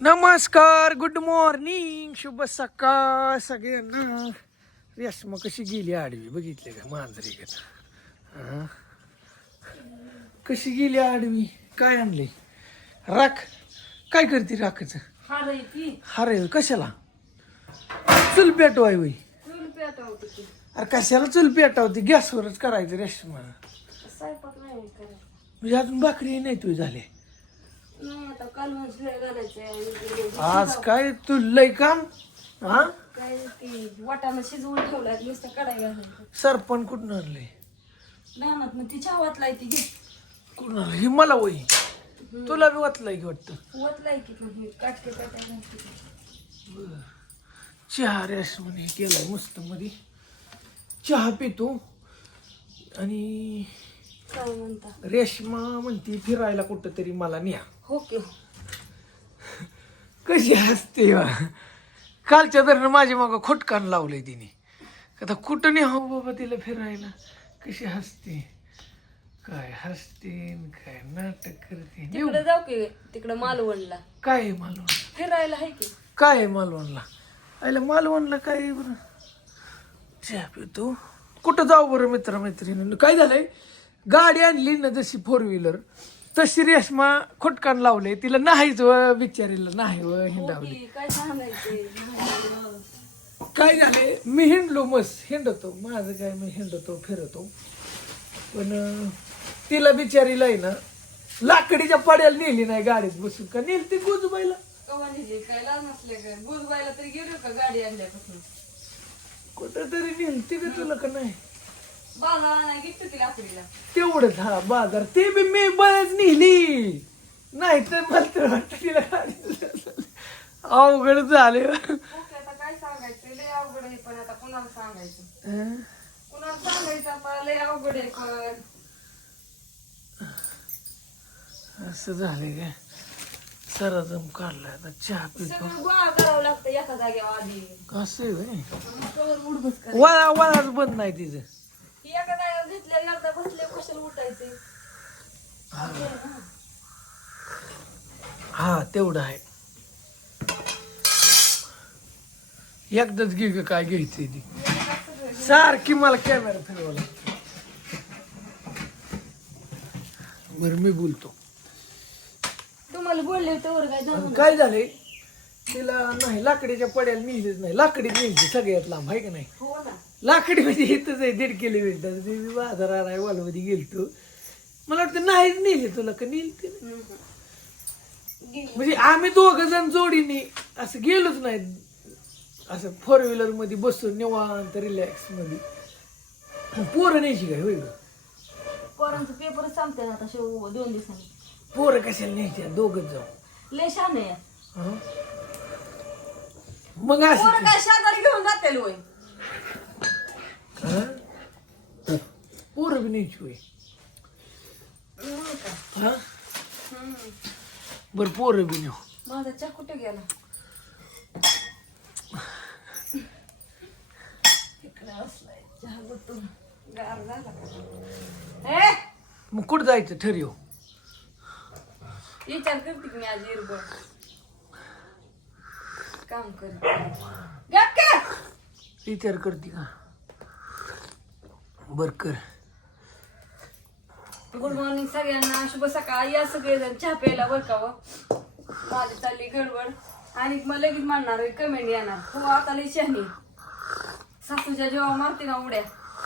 नमस्कार good morning शुभ सकाळ सगळ्यांना. रेश्मा कशी गेली आडवी? बघितले का? मांजरी का? कशी गेली आडवी? काय आणले? राख. काय करते राखाचं? हार कशाला? चूल पेटवाय होई अरे कशाला चूल पेटवते? गॅसवरच करायचं रेश्मा म्हणजे अजून भाकरी नाही तुझी झाले नाही आता कालवण शिवाय घालायचंय आज काय तू लय काम? हा? काय ती वाटाणा शिजवून ठेवलाय नुसतं कडाई घालायचं सरपण कुठून आणले नाही मग ती चहावातलाय ती घे कुठून आणलं हे मला वही. तुला बी वाटलंय की वाटतं? वतलाय की काटके घालते चहा रस म्हणे केलाय मस्त मध्ये. चहा पितो. आणि काय म्हणता? रेशमा म्हणती फिरायला कुठं तरी मला न्या. हो की. कशी हसते वा. कालच्या दरम्यान माझी मग खोटकान लावलंय तिने. आता कुठं नाही हो बाबा तिला फिरायला. कशी हसते. काय हसते न काय नाटक करते. येऊ. तिकडे जाऊ की तिकडे मालवणला. काय आहे मालवण फिरायला आहे की. काय आहे मालवणला? आयला मालवणला काय आहे बरं? चहा पितो. कुठं जाऊ बरं मित्र मैत्रिणी काय झालंय? गाडी आणली ना जशी फोर व्हीलर तशी रेशमा खोटकान लावले. तिला नाहीच व बिचारीला नाही व हो हिंडावली. काय सांगायचे? काय झाले? मी हिंडलो मस्त हिंडतो. माझं काय मी हिंडतो फिरतो. पण तिला बिचारीला आहे ना लाकडीच्या पड्याला नेली नाही गाडीत बसून. का नेली ती गोजूबाईला कुठं तरी नेली ती का तुला का नाही? नाही तेवढंच हा बाजार. ते बी मी बळच नेली. नाही तर मला तर वाटतं तिला गाडी अवघड झाले. ओके आता काय सांगायचं? लय अवघड आहे पण आता कुणाला सांगायचं? कुणाला सांगायचं? आता लय अवघड आहे पण. असं झाले काय? सरजम काढलाय आता चहा पितो. सगळं गोळा करावं लागतं एका जागेवर आधी. असं आहे व्हय. कवर उडबस कर वळा वळाच बंद नाही तिचं. एका जागेवर घेतल्या एकदा बसले कशाला उठायचे? हा तेवढं आहे. एकदाच घे ग काय घ्यायचंय ती. सारखी मला कॅमेरा फिरवला बरं मी बोलतो. तुम्हाला बोलले काय जाऊ काय झालंय? तिला नाही लाकडीच्या पड्याला नेलीच नाही. लाकडी नेली सगळ्यात लांब आहे का नाही? हो लाकडी म्हणजे इथंच आहे दीड किलोमीटर. मी बी बाजारात आहे वालमध्ये गेलतो. मला वाटतं नाहीच नेली तुला का नेली ती. म्हणजे आम्ही दोघ जण जोडीने असं गेलोच नाही. असं फोर व्हीलरमध्ये बसून निवांत रिलॅक्समध्ये. पोरं न्यायची काय गं? पोरांचं पेपर संपते आता शेव दोन दिवसांनी. पोरं कशाला न्यायची दोघच जाऊ लय छान आहे हं? मग असं पोरं काय शेजारी घेऊन जाते होय हं? होय हा? बरं पोरं बी नेऊ माझा चा कुठे गेला? चहा मग कुठं जायचं? ठरव विचार करते की मी आज इरबळ. काम करते गप का विचार करते का? बर कर. गुड मॉर्निंग सगळ्यांना. शुभ सकाळ. या सगळेजण चहा प्यायला बरं का व. माझी चालली गडबड. आणि मग लगेच मारणार कमेंट येणार. हो आता लई शहाणी सासूच्या जेव्हा मारते ना उड्या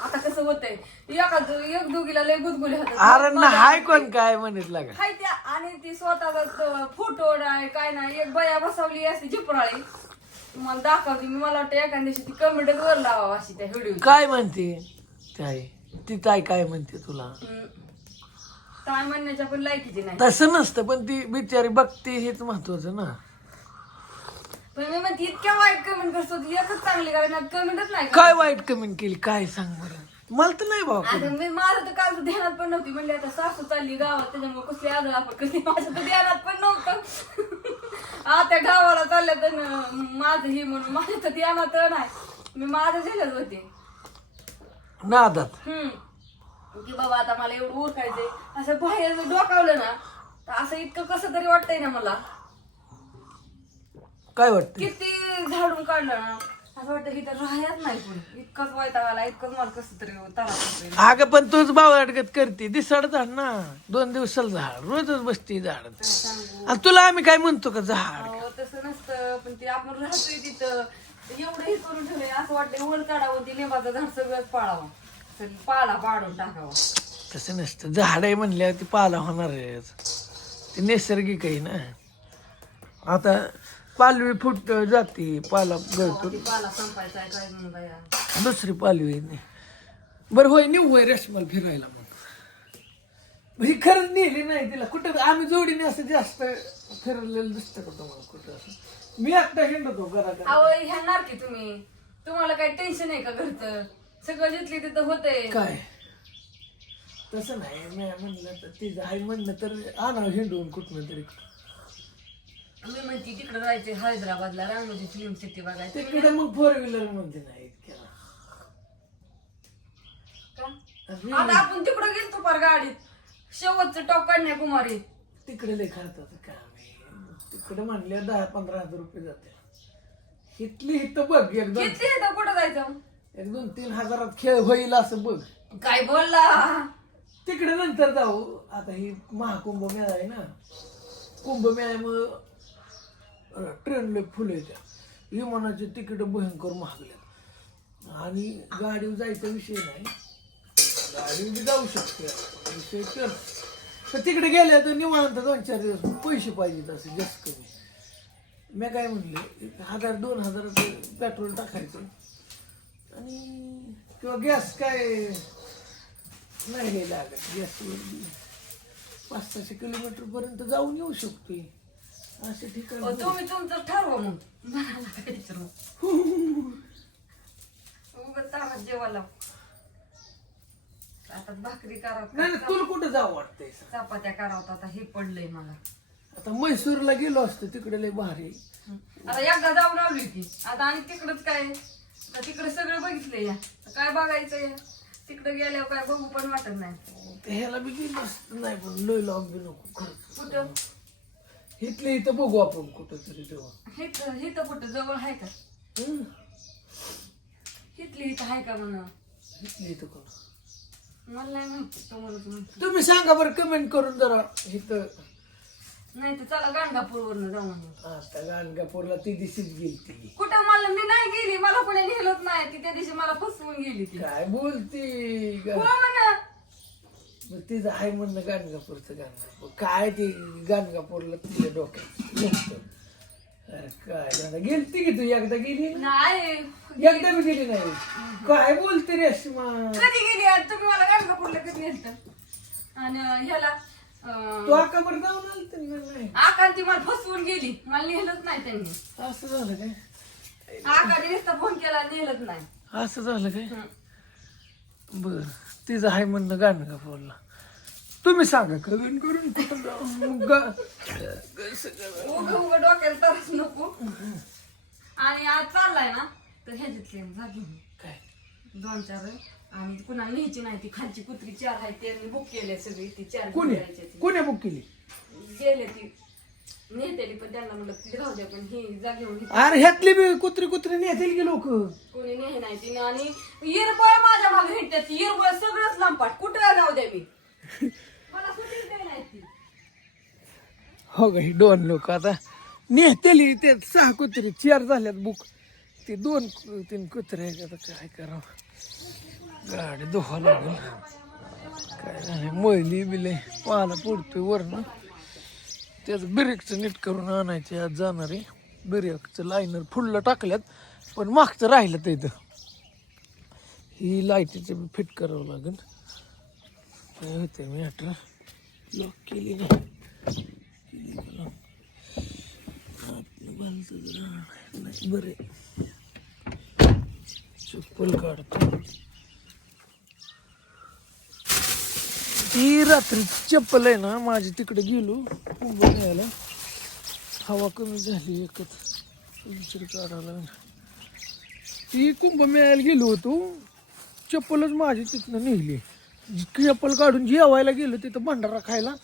आता कसं होतंय? एका एक दोघीला लय गुदगुले अरे ना हाय कोण काय म्हणत लागा? हाय त्या आणि ती स्वतः फोटो नाही काय नाही एक बया बसवली असते चिपराळी तुम्हाला दाखवते मी. मला वाटतं एका दिवशी ती कमेंटच वर लावा अशी त्या व्हिडिओ काय म्हणते? ताई ती ताई काय म्हणते तुला? काय म्हणण्याच्या पण लायकीची नाही. तसं नसतं पण ती बिचारी बघते हेच महत्वाचं ना. पण मी म्हणते इतक्या वाईट कमेंट करतो ती एकच चांगली कारण कमेंटच नाही काय वाईट कमेंट केली काय सांग बरं. मला तर नाही बाबा आता मी माझं तर काल ध्यानात पण नव्हती म्हणजे आता सासू चालली गावात त्याच्यामुळे कसली आदळ आपण कसली माझ्या तर ध्यानात पण नव्हतं. आता गावाला चालल्या तर माझं हे म्हणून माझ्या तर ध्यानात नाही. मी माझ्या झेलत होते. नादात. हम्म. की बाबा आता मला एवढं उरकायचंय असं बाहेर जर डोकावलं ना तर असं इतकं कसं तरी वाटतंय ना मला. काय वाटतं किती झाडून काढलं ना असं वाटतं की तर नाही कोणी. इतकंच वैताग आला इतकंच मला कसं तरी. अगं पण तूच बावळाटगत करते. दिसाड झाड ना. दोन दिवसाला झाड रोजच बसते झाड. आणि तुला आम्ही काय म्हणतो का झाड? अहो, तसं नसतं पण ते आपण राहतोय तिथं. एवढं हे करून ठेवलंय असं वाटतं वर काढावं ते लिंबाचं झाड सगळंच पाळावं. पाला पाडून टाकावं. तसं नसतं. झाड आहे म्हणल्यावर ती पाला होणारच ते नैसर्गिक आहे ना. आता पालवी फुट जाते पाला गळतो. ते पाला संपायचा आहे काय म्हणून बाया? दुसरी पालवी आहे. बरं होय नेऊ होय रेशमाल फिरायला मग. म्हणजे खरंच नेली नाही तिला. कुठं? आम्ही जोडीने असं जास्त फिरलेलं दिसतं का तुम्हाला कुठं असं? मी एकटा हिंडतो घराकडे. अहो की तुम्ही. तुम्हाला काही टेन्शन आहे का घरचं? सगळं जिथली तिथं होतंय. काय? तसं नाही. मी म्हणलं तर तिचं आई म्हणलं तर आणा हिंडून कुठनं तरी. मी म्हणते तिकडे जायचे हैदराबादला. रामोजी फिल्म सिटी बघायचं. तिकडे मग फोर व्हीलरमध्ये नाही इतक्या आता आपण तिकडे गेलतो पार गाडीत. शेवटचं टॉप कन्याकुमारी तिकडे लय खर्चाचं काम आहे तिकडे म्हणले दहा पंधरा हजार रुपये जाते इथली इथं बघ एकदम किती येतं कुठं जायचं? एक दोन तीन हजारात खेळ होईल असं बघ. काय बोलला? तिकडे नंतर जाऊ. आता ही महाकुंभ मेळा आहे ना. कुंभ मेळ्यामुळं ट्रेनला फुलं येत्या विमानाचे तिकीट भयंकर महागले आणि गाडीवर जायचा विषय नाही. गाडीवर बी जाऊ शकते. विषय तर. तर तिकडे गेल्या तर निवांत दोन चार दिवस पैसे पाहिजेत असे जास्त कमी. मी काय म्हणले एक हजार दोन हजाराचं पेट्रोल टाकायचं. किंवा गॅस काय नाही हे लागत गॅसवर पाच सहाशे किलोमीटर पर्यंत जाऊन येऊ शकतोय. असे ठिकाण अहो, तुम्ही तुमचं ठरवा मग. मला काय विचारू उगाच तामात जेवायला आता भाकरी नाही नाही, तुला कुठं जावं वाटतंय? चपात्या करावं आता हे पडलंय मला. आता म्हैसूरला गेलो असतो तिकडे लय भारी आता एकदा जाऊन आलोय की. आता आणि तिकडच काय? आता तिकडे सगळं बघितलंय या. काय बघायचं या तिकडे गेल्यावर काय बघू पण वाटत नाही. ते ह्याला बी गेलो असतं नाही पण लय लांब बी नको खरंच कुठं? इथले इथं बघू आपण कुठं तरी तेव्हा. हे हे तर कुठं? जवळ आहे का? हम्म. इथली इथं आहे का म्हणा इथले इथं कोण मला नाही माहिती तुम्हाला. तुम्ही सांगा बरं कमेंट करून जरा इथं. नाही तर चला गाणगापूरवरनं जाऊ म्हणून आता गाणगापूरला ती दिवशीच गेली ती कुठं मला मी नाही गेली मला कोणी नेलच नाही. ती त्या दिवशी मला फसवून गेली ती. काय बोलती गा- हो म्हणा? मग तिचं आहे म्हणणं गाणगापूरचं गाणगापूर. काय ते गाणगापूरला तुझ्या डोक्यात? नुसतं. अरे काय दादा गेलती की तू? एकदा गेली ना? नाही. एकदा बी गेली नाही? काय बोलते रेश्मा कधी गेली? आज तुम्ही मला गाणगापूरला कधी नेलत? आणि ह्याला अं, तू बरं जाऊन आली तर नाही आकांती मला फसवून गेली. मला नेलंच नाही त्यांनी. असं झालं काय? आकाने नुसता फोन केला नेलंच नाही. असं झालं काय? हं. बर. तिचं आहे म्हणणं गाणगापूरला तुम्ही सांगा कमेंट करून कुठं जाऊ? गा- डोक्याला तरच नको. आणि आज चाललाय ना तर ह्याच्यातले जागी. काय? दोन चार आणि कुणाला न्यायची नाही ती खालची कुत्री चार आहे त्यांनी बुक केले सगळी ती चार कोणी? ती कोणी बुक केली? गेले ती. नेतेली पण त्यांना म्हणलं ती राहू द्या पण ही होऊन अरे ह्यातली बी कुत्री कुत्री नेतील की लोक? कोणी नेहे नाही तिने आणि येरबळ माझ्या मागे हिंडतात ती. येरबळ सगळंच लांबपाट. कुठं राहू द्या मी. मला द्याय नाही ती. हो का ही दोन लोक आता नेतेली ते सहा कुत्री चार झाल्यात बुक ते दोन तीन कुत्रे आहेत आता काय करावं? गाडी धुवा लागेल. काय नाही मैली बिले पाला पडतोय वरनं. त्याचं ब्रेकचं नीट करून आणायचे आज जाणार. आहे ब्रेकचं लायनर फुडलं टाकल्यात पण मागचं राहिलं ते इथं. ही लाईटीचं फिट करावं लागेल. काय होते मॅटर लॉक केली केली नाही बरे चप्पल काढतो. ती रात्री चप्पल आहे ना माझी तिकडे गेलो उभं न्यायला हवा कमी झाली एकच. विचार काढायला ती कुंभमेळ्याला गेलो होतो. चप्पलच माझी तिथनं नेली. चप्पल काढून जेवायला गेलो तिथं भंडारा खायला.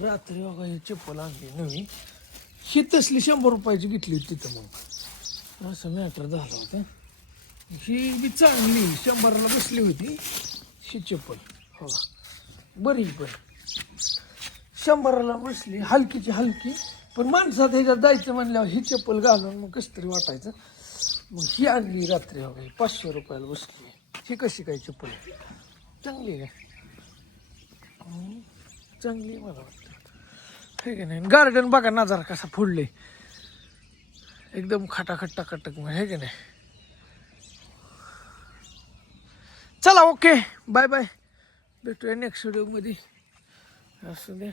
रात्री बघा ही चप्पल आणली नवी. ही तसली शंभर रुपयाची घेतली होती तिथं मग. असं मॅटर झालं होतं. ही बी चांगली शंभरला बसली होती ही चप्पल. हो बरी पण शंभराला बसली हलकीची हलकी. पण माणसात ह्याच्यात जायचं म्हणल्यावर ही चप्पल घालून मग कसं तरी वाटायचं. मग ही आणली रात्री हो पाचशे रुपयाला बसली. ही कशी काय चप्पल? चांगली आहे. चांगली आहे मला वाटतं. ठीक आहे नाही? गार्डन बघा नजारा कसा फोडले एकदम खटाखट टाकाटक हे की नाही? चला ओके बाय बाय भेटूया नेक्स्ट व्हिडिओमध्ये असू दे.